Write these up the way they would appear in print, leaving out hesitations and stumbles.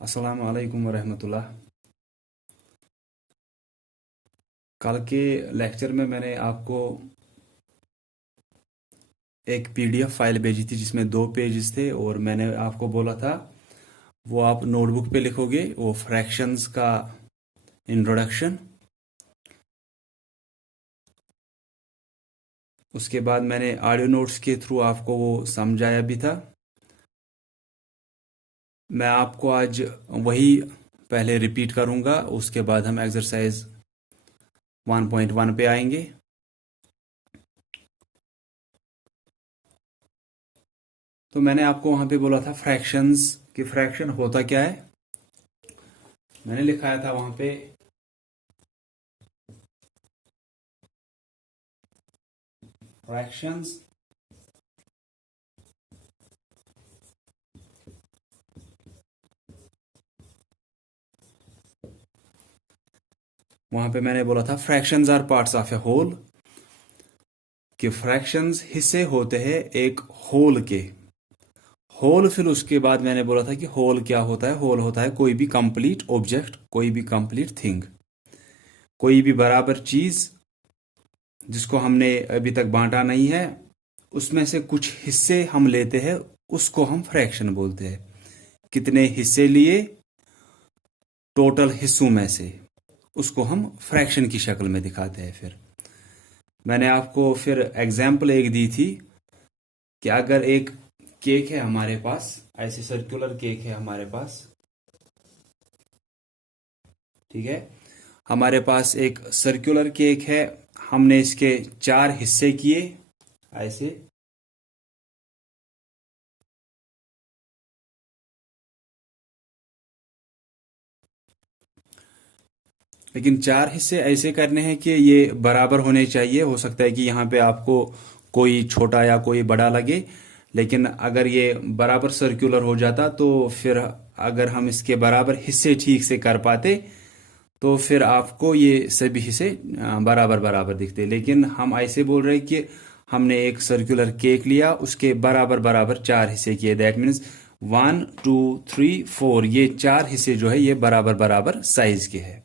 अस्सलाम वालेकुम वरहमतुल्लाह। कल के लेक्चर में मैंने आपको एक पीडीएफ फाइल भेजी थी जिसमें 2 पेजेस थे और मैंने आपको बोला था वो आप नोटबुक पे लिखोगे, वो फ्रैक्शंस का इंट्रोडक्शन। उसके बाद मैंने ऑडियो नोट्स के थ्रू आपको वो समझाया भी था। मैं आपको आज वही पहले रिपीट करूँगा, उसके बाद हम एक्सरसाइज 1.1 पे आएंगे। तो मैंने आपको वहाँ पे बोला था फ्रैक्शंस कि फ्रैक्शन होता क्या है। मैंने लिखाया था वहाँ पे फ्रैक्शंस वहां पे मैंने बोला था fractions are parts of a whole, कि फ्रैक्शंस हिस्से होते हैं एक होल के। होल, फिर उसके बाद मैंने बोला था कि होल क्या होता है। होल होता है कोई भी कंप्लीट ऑब्जेक्ट, कोई भी कंप्लीट थिंग, कोई भी बराबर चीज जिसको हमने अभी तक बांटा नहीं है, उसमें से कुछ हिस्से हम लेते हैं, उसको हम फ्रैक्शन बोलते हैं। कितने हिस्से लिए टोटल हिस्सों में से, उसको हम फ्रैक्शन की शक्ल में दिखाते हैं। फिर मैंने आपको फिर एग्जाम्पल एक दी थी कि अगर एक केक है हमारे पास, ऐसे सर्कुलर केक है हमारे पास, ठीक है। हमारे पास एक सर्कुलर केक है, हमने इसके 4 हिस्से किए ऐसे। लेकिन 4 हिस्से ऐसे करने हैं कि ये बराबर होने चाहिए। हो सकता है कि यहाँ पे आपको कोई छोटा या कोई बड़ा लगे, लेकिन अगर ये बराबर सर्कुलर हो जाता तो फिर अगर हम इसके बराबर हिस्से ठीक से कर पाते तो फिर आपको ये सभी हिस्से बराबर बराबर दिखते। लेकिन हम ऐसे बोल रहे हैं कि हमने एक सर्कुलर केक लिया, उसके बराबर बराबर 4 हिस्से किए। दैट मीन्स 1 2 3 4, ये 4 हिस्से जो है ये बराबर बराबर साइज के हैं।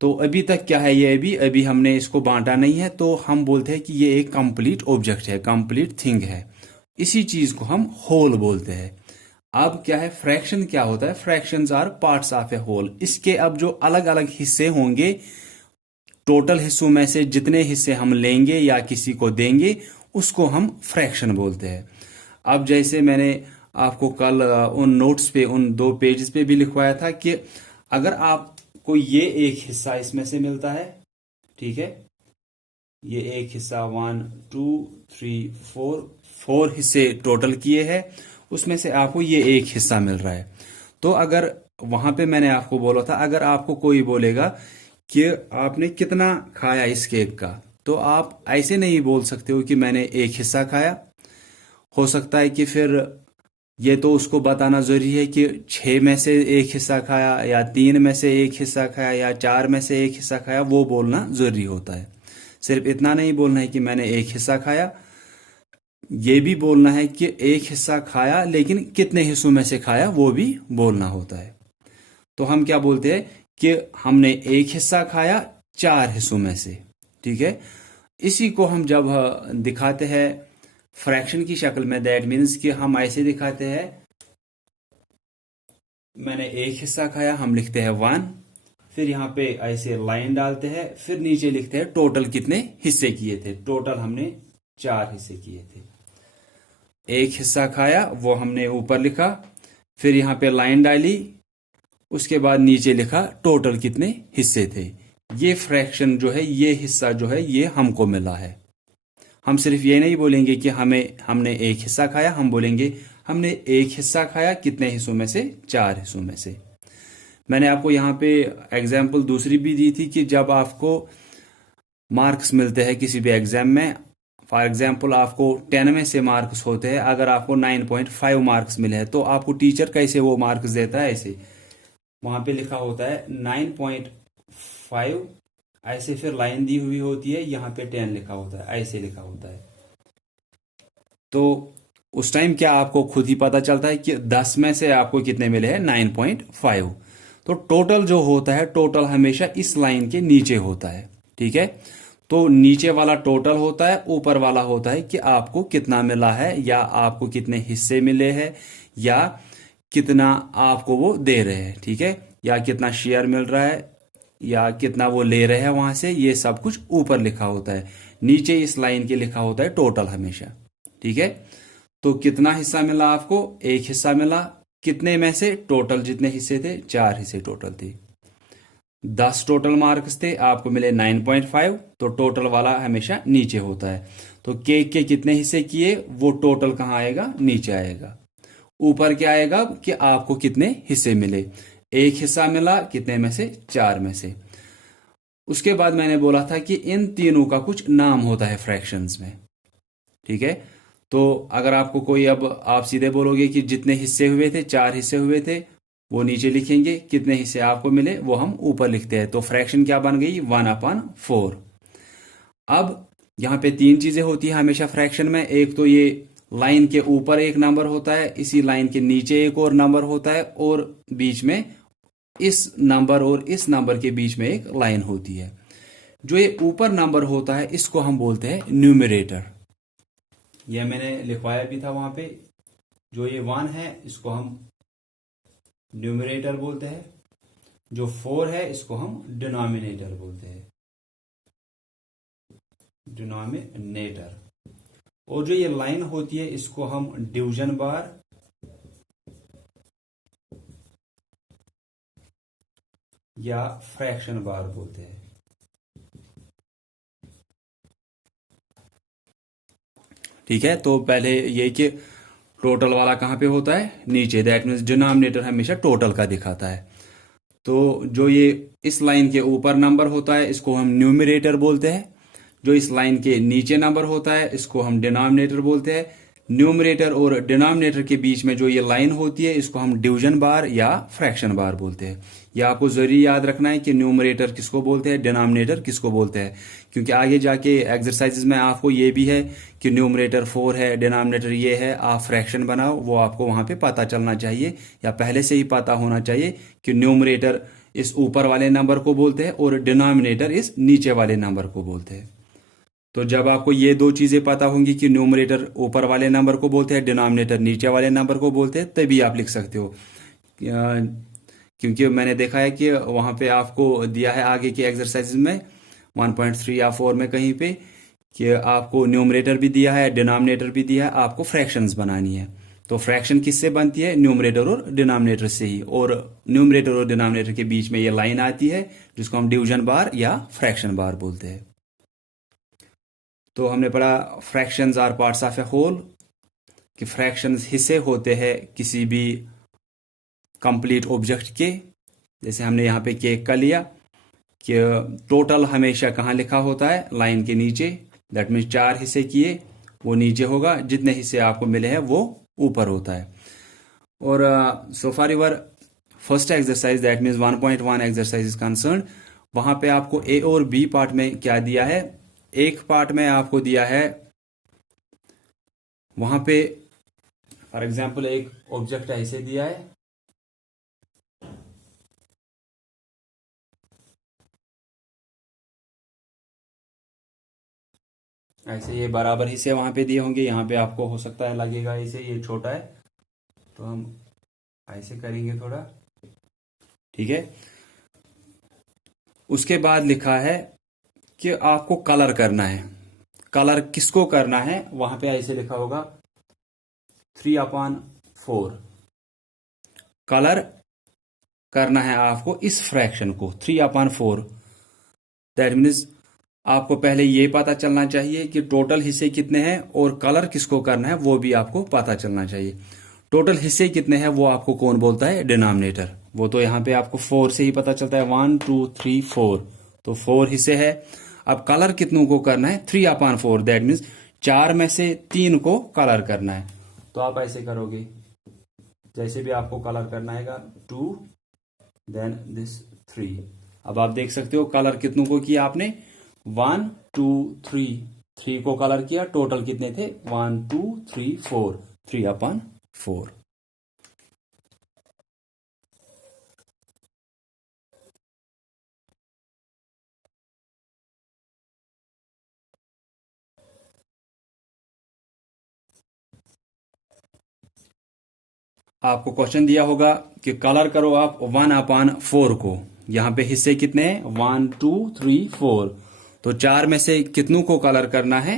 तो अभी तक क्या है, ये अभी अभी हमने इसको बांटा नहीं है, तो हम बोलते हैं कि ये एक कंप्लीट ऑब्जेक्ट है, कंप्लीट थिंग है। इसी चीज को हम होल बोलते हैं। अब क्या है, फ्रैक्शन क्या होता है? Fractions are parts of a whole. इसके अब जो अलग अलग हिस्से होंगे, टोटल हिस्सों में से जितने हिस्से हम लेंगे या किसी को देंगे, उसको हम फ्रैक्शन बोलते हैं। अब जैसे मैंने आपको कल उन नोट्स पे, उन 2 पेजेस पे भी लिखवाया था कि अगर आपको ये एक हिस्सा इसमें से मिलता है, ठीक है, ये एक हिस्सा 1 2 3 4, 4 हिस्से टोटल किए हैं, उसमें से आपको ये एक हिस्सा मिल रहा है। तो अगर वहां पे मैंने आपको बोला था, अगर आपको कोई बोलेगा कि आपने कितना खाया इस केक का, तो आप ऐसे नहीं बोल सकते हो कि मैंने एक हिस्सा खाया। हो सकता है कि फिर ये तो उसको बताना जरूरी है कि 6 में से एक हिस्सा खाया, या 3 में से एक हिस्सा खाया, या 4 में से एक हिस्सा खाया, वो बोलना जरूरी होता है। सिर्फ इतना नहीं बोलना है कि मैंने एक हिस्सा खाया, ये भी बोलना है कि एक हिस्सा खाया, लेकिन कितने हिस्सों में से खाया वो भी बोलना होता है। तो हम क्या बोलते हैं कि हमने एक हिस्सा खाया 4 हिस्सों में से, ठीक है। इसी को हम जब दिखाते हैं फ्रैक्शन की शक्ल में, दैट मीन्स कि हम ऐसे दिखाते हैं, मैंने एक हिस्सा खाया, हम लिखते हैं 1, फिर यहाँ पे ऐसे लाइन डालते हैं, फिर नीचे लिखते हैं टोटल कितने हिस्से किए थे। टोटल हमने 4 हिस्से किए थे। एक हिस्सा खाया वो हमने ऊपर लिखा, फिर यहाँ पे लाइन डाली, उसके बाद नीचे लिखा टोटल कितने हिस्से थे। ये फ्रैक्शन जो है, ये हिस्सा जो है, ये हमको मिला है। हम सिर्फ ये नहीं बोलेंगे कि हमने एक हिस्सा खाया, हम बोलेंगे हमने एक हिस्सा खाया कितने हिस्सों में से? 4 हिस्सों में से। मैंने आपको यहाँ पे एग्जाम्पल दूसरी भी दी थी कि जब आपको मार्क्स मिलते हैं किसी भी एग्जाम में, फॉर एग्जाम्पल आपको 10 में से मार्क्स होते हैं, अगर आपको 9.5 मार्क्स मिले हैं, तो आपको टीचर कैसे वो मार्क्स देता है? ऐसे वहां पे लिखा होता है 9.5, ऐसे फिर लाइन दी हुई होती है, यहाँ पे 10 लिखा होता है, ऐसे लिखा होता है। तो उस टाइम क्या आपको खुद ही पता चलता है कि 10 में से आपको कितने मिले हैं, 9.5। तो टोटल जो होता है, टोटल हमेशा इस लाइन के नीचे होता है, ठीक है। तो नीचे वाला टोटल होता है, ऊपर वाला होता है कि आपको कितना मिला है, या आपको कितने हिस्से मिले हैं, या कितना आपको वो दे रहे हैं, ठीक है, या कितना शेयर मिल रहा है, या कितना वो ले रहे हैं वहां से। ये सब कुछ ऊपर लिखा होता है, नीचे इस लाइन के लिखा होता है टोटल हमेशा, ठीक है। तो कितना हिस्सा मिला आपको, एक हिस्सा मिला। कितने में से, टोटल जितने हिस्से थे, 4 हिस्से टोटल थे। 10 टोटल मार्क्स थे, आपको मिले 9.5। तो टोटल वाला हमेशा नीचे होता है। तो केक के कितने हिस्से किए, वो टोटल कहाँ आएगा, नीचे आएगा। ऊपर क्या आएगा कि आपको कितने हिस्से मिले, एक हिस्सा मिला, कितने में से, 4 में से। उसके बाद मैंने बोला था कि इन तीनों का कुछ नाम होता है फ्रैक्शंस में, ठीक है। तो अगर आपको कोई, अब आप सीधे बोलोगे कि जितने हिस्से हुए थे, 4 हिस्से हुए थे, वो नीचे लिखेंगे, कितने हिस्से आपको मिले वो हम ऊपर लिखते हैं। तो फ्रैक्शन क्या बन गई, 1/4। अब यहाँ पे 3 चीजें होती है हमेशा फ्रैक्शन में। एक तो ये लाइन के ऊपर एक नंबर होता है, इसी लाइन के नीचे एक और नंबर होता है, और बीच में इस नंबर और इस नंबर के बीच में एक लाइन होती है। जो ये ऊपर नंबर होता है, इसको हम बोलते हैं न्यूमरेटर। यह मैंने लिखवाया भी था वहां पे। जो ये 1 है, इसको हम न्यूमरेटर बोलते हैं। जो 4 है, इसको हम डिनोमिनेटर बोलते हैं, डिनोमिनेटर। और जो ये लाइन होती है, इसको हम डिवीजन बार या फ्रैक्शन बार बोलते हैं। ठीक है। तो पहले ये कि टोटल वाला कहां पे होता है, नीचे। दैट मीन्स डिनोमिनेटर हमेशा टोटल का दिखाता है। तो जो ये इस लाइन के ऊपर नंबर होता है, इसको हम न्यूमरेटर बोलते हैं। जो इस लाइन के नीचे नंबर होता है, इसको हम डिनोमिनेटर बोलते हैं। न्यूमरेटर और डिनोमिनेटर के बीच में जो ये लाइन होती है, इसको हम डिवीजन बार या फ्रैक्शन बार बोलते हैं। यह आपको जरूरी याद रखना है कि न्यूमरेटर किसको बोलते हैं, डिनोमिनेटर किसको बोलते हैं। क्योंकि आगे जाके एक्सरसाइजेज में आपको ये भी है कि न्यूमरेटर 4 है, डिनोमिनेटर ये है, आप फ्रैक्शन बनाओ, वो आपको वहां पे पता चलना चाहिए, या पहले से ही पता होना चाहिए कि न्यूमरेटर इस ऊपर वाले नंबर को बोलते हैं और डिनोमिनेटर इस नीचे वाले नंबर को बोलते हैं। तो जब आपको ये 2 चीजें पता होंगी कि न्यूमरेटर ऊपर वाले नंबर को बोलते हैं, डिनोमिनेटर नीचे वाले नंबर को बोलते हैं, तभी आप लिख सकते हो। क्योंकि मैंने देखा है कि वहां पे आपको दिया है आगे के एक्सरसाइज में 1.3 या 4 में कहीं पे, कि आपको न्यूमरेटर भी दिया है, डिनोमिनेटर भी दिया है, आपको फ्रैक्शंस बनानी है। तो फ्रैक्शन किससे बनती है, न्यूमरेटर और डिनोमिनेटर से ही। और न्यूमरेटर और डिनोमिनेटर के बीच में ये लाइन आती है, जिसको हम डिवीजन बार या फ्रैक्शन बार बोलते हैं। तो हमने पढ़ा fractions are parts of a whole, कि फ्रैक्शंस हिस्से होते हैं किसी भी कंप्लीट ऑब्जेक्ट के। जैसे हमने यहाँ पे केक का लिया, कि टोटल हमेशा कहाँ लिखा होता है, लाइन के नीचे। दैट मीन्स 4 हिस्से किए, वो नीचे होगा, जितने हिस्से आपको मिले हैं वो ऊपर होता है। और so far your first exercise, that means 1.1 exercise is concern, वहां पे आपको ए और बी पार्ट में क्या दिया है। एक पार्ट में आपको दिया है, वहां पे फॉर एग्जाम्पल एक ऑब्जेक्ट ऐसे दिया है, ऐसे ये बराबर हिस्से वहां पे दिए होंगे। यहाँ पे आपको हो सकता है लगेगा ऐसे, ये छोटा है, तो हम ऐसे करेंगे थोड़ा, ठीक है। उसके बाद लिखा है कि आपको कलर करना है। कलर किसको करना है, वहां पे ऐसे लिखा होगा 3/4 कलर करना है आपको इस फ्रैक्शन को, 3/4। दैट मीन्स आपको पहले ये पता चलना चाहिए कि टोटल हिस्से कितने हैं, और कलर किसको करना है वो भी आपको पता चलना चाहिए। टोटल हिस्से कितने हैं वो आपको कौन बोलता है, डिनोमिनेटर। वो तो यहाँ पे आपको 4 से ही पता चलता है, 1 2 3 4, तो 4 हिस्से है। अब कलर कितनों को करना है, 3/4। दैट मीन्स 4 में से 3 को कलर करना है। तो आप ऐसे करोगे, जैसे भी आपको कलर करना है, 2 देन दिस 3। अब आप देख सकते हो कलर कितनों को किया आपने, 1 2 3 को कलर किया। टोटल कितने थे, 1 2 3 4। 3/4। आपको क्वेश्चन दिया होगा कि कलर करो आप 1/4 को। यहाँ पे हिस्से कितने हैं? 1 2 3 4। तो 4 में से कितनों को कलर करना है?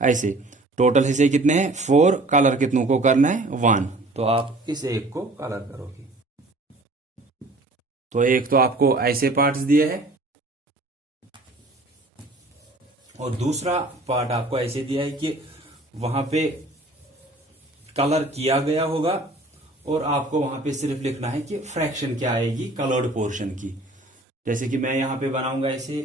ऐसे टोटल हिस्से कितने हैं? 4। कलर कितनों को करना है? 1। तो आप इस एक को कलर करोगे। तो एक तो आपको ऐसे पार्ट्स दिए हैं और दूसरा पार्ट आपको ऐसे दिया है कि वहां पे कलर किया गया होगा और आपको वहां पे सिर्फ लिखना है कि फ्रैक्शन क्या आएगी कलर्ड पोर्शन की। जैसे कि मैं यहां पे बनाऊंगा ऐसे,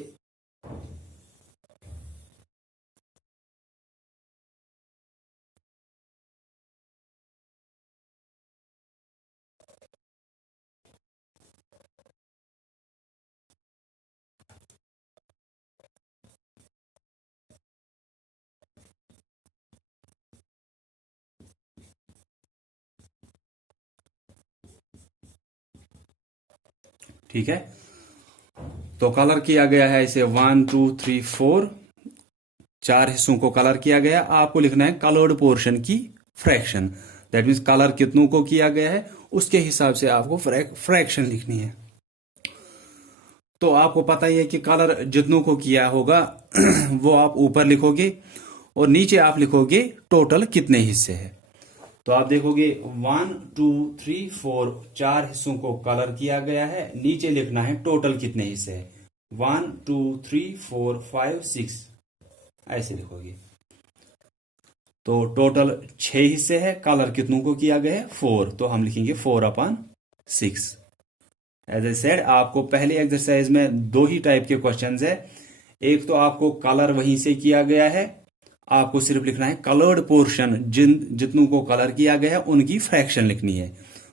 ठीक है। तो कलर किया गया है ऐसे 1 2 3 4, 4 हिस्सों को कलर किया गया। आपको लिखना है कलर्ड पोर्शन की फ्रैक्शन। दैट मीन्स कलर कितनों को किया गया है उसके हिसाब से आपको फ्रैक्शन लिखनी है। तो आपको पता ही है कि कलर जितनों को किया होगा वो आप ऊपर लिखोगे और नीचे आप लिखोगे टोटल कितने हिस्से हैं। तो आप देखोगे 1 2 3 4, 4 हिस्सों को कलर किया गया है। नीचे लिखना है टोटल कितने हिस्से हैं। 1 2 3 4 5 6 ऐसे लिखोगे। तो टोटल 6 हिस्से हैं। कलर कितनों को किया गया है? 4। तो हम लिखेंगे 4/6। एज ए सेड, आपको पहले एक्सरसाइज में 2 ही टाइप के क्वेश्चंस है। एक तो आपको कलर वहीं से किया गया है, आपको सिर्फ लिखना है कलर्ड पोर्शन, जितनों को कलर किया गया है उनकी फ्रैक्शन लिखनी है।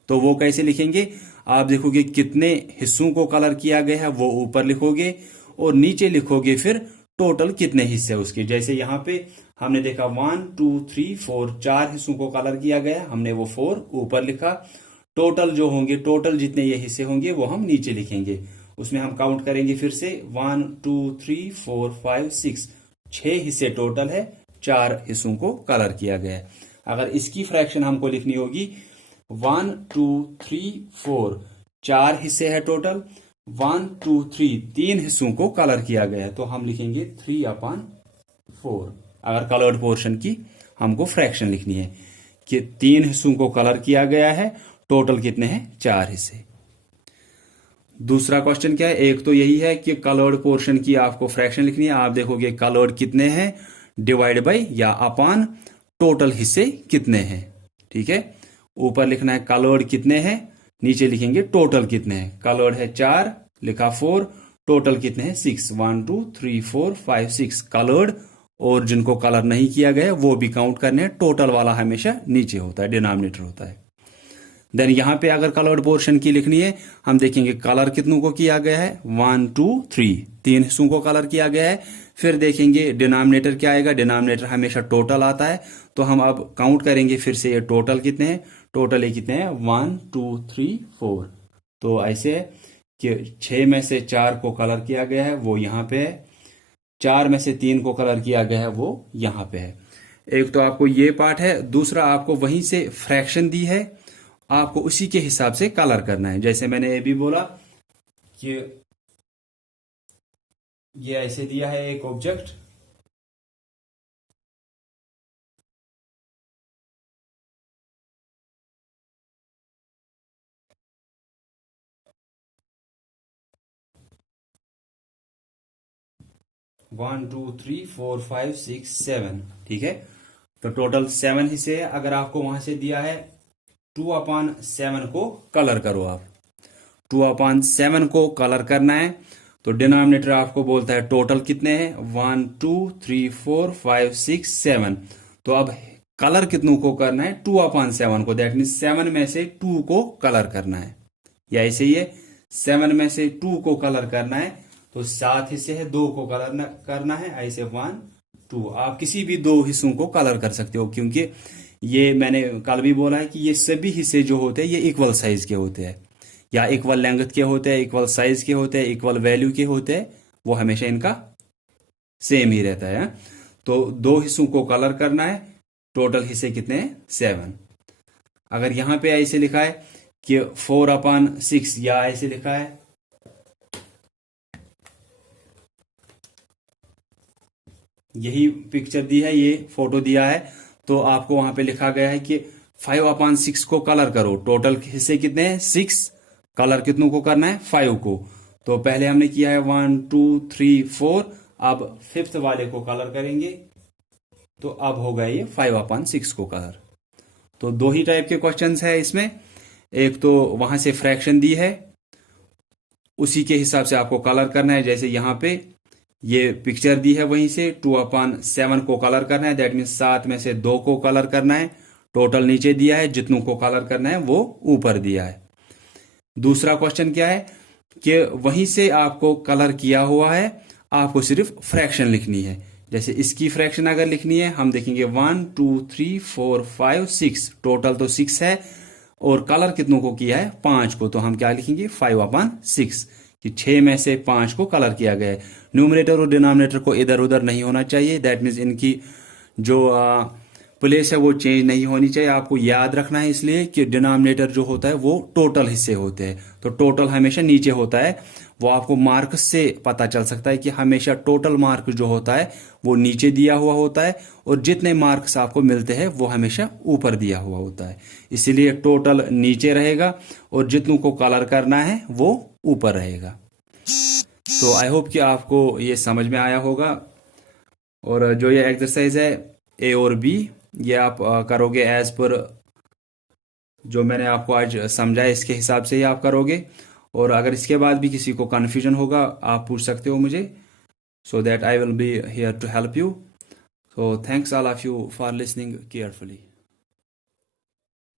तो वो कैसे लिखेंगे? आप देखोगे कितने हिस्सों को कलर किया गया है वो ऊपर लिखोगे और नीचे लिखोगे फिर टोटल कितने हिस्से उसके। जैसे यहाँ पे हमने देखा 1 2 3 4, 4 हिस्सों को कलर किया गया, हमने वो 4 ऊपर लिखा। टोटल जो होंगे, टोटल जितने ये हिस्से होंगे वो हम नीचे लिखेंगे। उसमें हम काउंट करेंगे फिर से 1 2 3 4 5 6, 6 हिस्से टोटल है, 4 हिस्सों को कलर किया गया है। अगर इसकी फ्रैक्शन हमको लिखनी होगी 1 2 3 4, 4 हिस्से है टोटल, 1 2 3, 3 हिस्सों को कलर किया गया है, तो हम लिखेंगे 3/4। अगर कलर्ड पोर्शन की हमको फ्रैक्शन लिखनी है कि 3 हिस्सों को कलर किया गया है, टोटल कितने हैं? 4 हिस्से। दूसरा क्वेश्चन क्या है? एक तो यही है कि कलर्ड पोर्शन की आपको फ्रैक्शन लिखनी है। आप देखोगे कलर्ड कितने हैं डिवाइड बाय या अपान टोटल हिस्से कितने हैं। ठीक है, ऊपर लिखना है कलर्ड कितने हैं, नीचे लिखेंगे टोटल कितने हैं। कलर्ड है 4, लिखा 4, टोटल कितने हैं? 6। 1 2 3 4 5 6 कलर्ड, और जिनको कलर नहीं किया गया वो भी काउंट करने हैं। टोटल वाला हमेशा नीचे होता है, डिनोमिनेटर होता है। देन यहां पे अगर कलर्ड पोर्शन की लिखनी है, हम देखेंगे कलर कितनों को किया गया है। 1 2 3, 3 हिस्सों को कलर किया गया है। फिर देखेंगे डिनोमिनेटर क्या आएगा। डिनोमिनेटर हमेशा टोटल आता है, तो हम अब काउंट करेंगे फिर से ये टोटल कितने हैं। टोटल ये कितने हैं? 1 2 3 4। तो ऐसे है कि 6 में से 4 को कलर किया गया है वो यहाँ पे है, 4 में से 3 को कलर किया गया है वो यहाँ पे है। एक तो आपको ये पार्ट है, दूसरा आपको वहीं से फ्रैक्शन दी है, आपको उसी के हिसाब से कलर करना है। जैसे मैंने ये भी बोला कि ये ऐसे दिया है एक object, one two three four five six seven. ठीक है, तो टोटल 7 हिस्से है। अगर आपको वहां से दिया है 2/7 को कलर करो, आप 2/7 को कलर करना है, तो डिनोमिनेटर आपको बोलता है टोटल कितने हैं। 1 2 3 4 5 6 7। तो अब कलर कितनों को करना है? 2/7 को। दैट मीन 7 में से 2 को कलर करना है, या ऐसे ही है 7 में से 2 को कलर करना है। तो 7 हिस्से है, 2 को कलर करना है, ऐसे 1 2। आप किसी भी 2 हिस्सों को कलर कर सकते हो, क्योंकि ये मैंने कल भी बोला है कि ये सभी हिस्से जो होते हैं ये इक्वल साइज के होते हैं, या इक्वल लेंथ के होते हैं, इक्वल साइज के होते हैं, इक्वल वैल्यू के होते हैं, वो हमेशा इनका सेम ही रहता है। तो दो हिस्सों को कलर करना है, टोटल हिस्से कितने हैं 7। अगर यहां पे ऐसे लिखा है कि 4/6 या ऐसे लिखा है यही पिक्चर दी है, ये फोटो दिया है, तो आपको वहां पे लिखा गया है कि 5/6 को कलर करो। टोटल हिस्से कितने हैं 6, कलर कितनों को करना है 5 को। तो पहले हमने किया है 1 2 3 4, अब 5th वाले को कलर करेंगे, तो अब होगा ये 5/6 को कलर। तो दो ही टाइप के क्वेश्चंस है इसमें, एक तो वहां से फ्रैक्शन दी है उसी के हिसाब से आपको कलर करना है। जैसे यहां पे ये पिक्चर दी है, वहीं से 2/7 को कलर करना है, दैट मीन्स 7 में से 2 को कलर करना है। टोटल नीचे दिया है, जितनों को कलर करना है वो ऊपर दिया है। दूसरा क्वेश्चन क्या है कि वहीं से आपको कलर किया हुआ है, आपको सिर्फ फ्रैक्शन लिखनी है। जैसे इसकी फ्रैक्शन अगर लिखनी है, हम देखेंगे 1 2 3 4 5 6, टोटल तो 6 है और कलर कितनों को किया है 5 को, तो हम क्या लिखेंगे 5/6 कि 6 में से 5 को कलर किया गया है। न्यूमरेटर और डिनोमिनेटर को इधर उधर नहीं होना चाहिए, दैट मीन्स इनकी जो प्लेस है वो चेंज नहीं होनी चाहिए। आपको याद रखना है इसलिए कि डिनोमिनेटर जो होता है वो टोटल हिस्से होते हैं, तो टोटल हमेशा नीचे होता है। वो आपको मार्क्स से पता चल सकता है कि हमेशा टोटल मार्क जो होता है वो नीचे दिया हुआ होता है, और जितने मार्क्स आपको मिलते हैं वो हमेशा ऊपर दिया हुआ होता है। इसीलिए टोटल नीचे रहेगा और जितनों को कलर करना है वो ऊपर रहेगा। तो आई होप कि आपको ये समझ में आया होगा। और जो ये एक्सरसाइज है ए और बी, ये आप करोगे एज पर जो मैंने आपको आज समझा है, इसके हिसाब से ही आप करोगे। और अगर इसके बाद भी किसी को कन्फ्यूजन होगा आप पूछ सकते हो मुझे, so that I will be here to help you. So thanks all of you for listening carefully.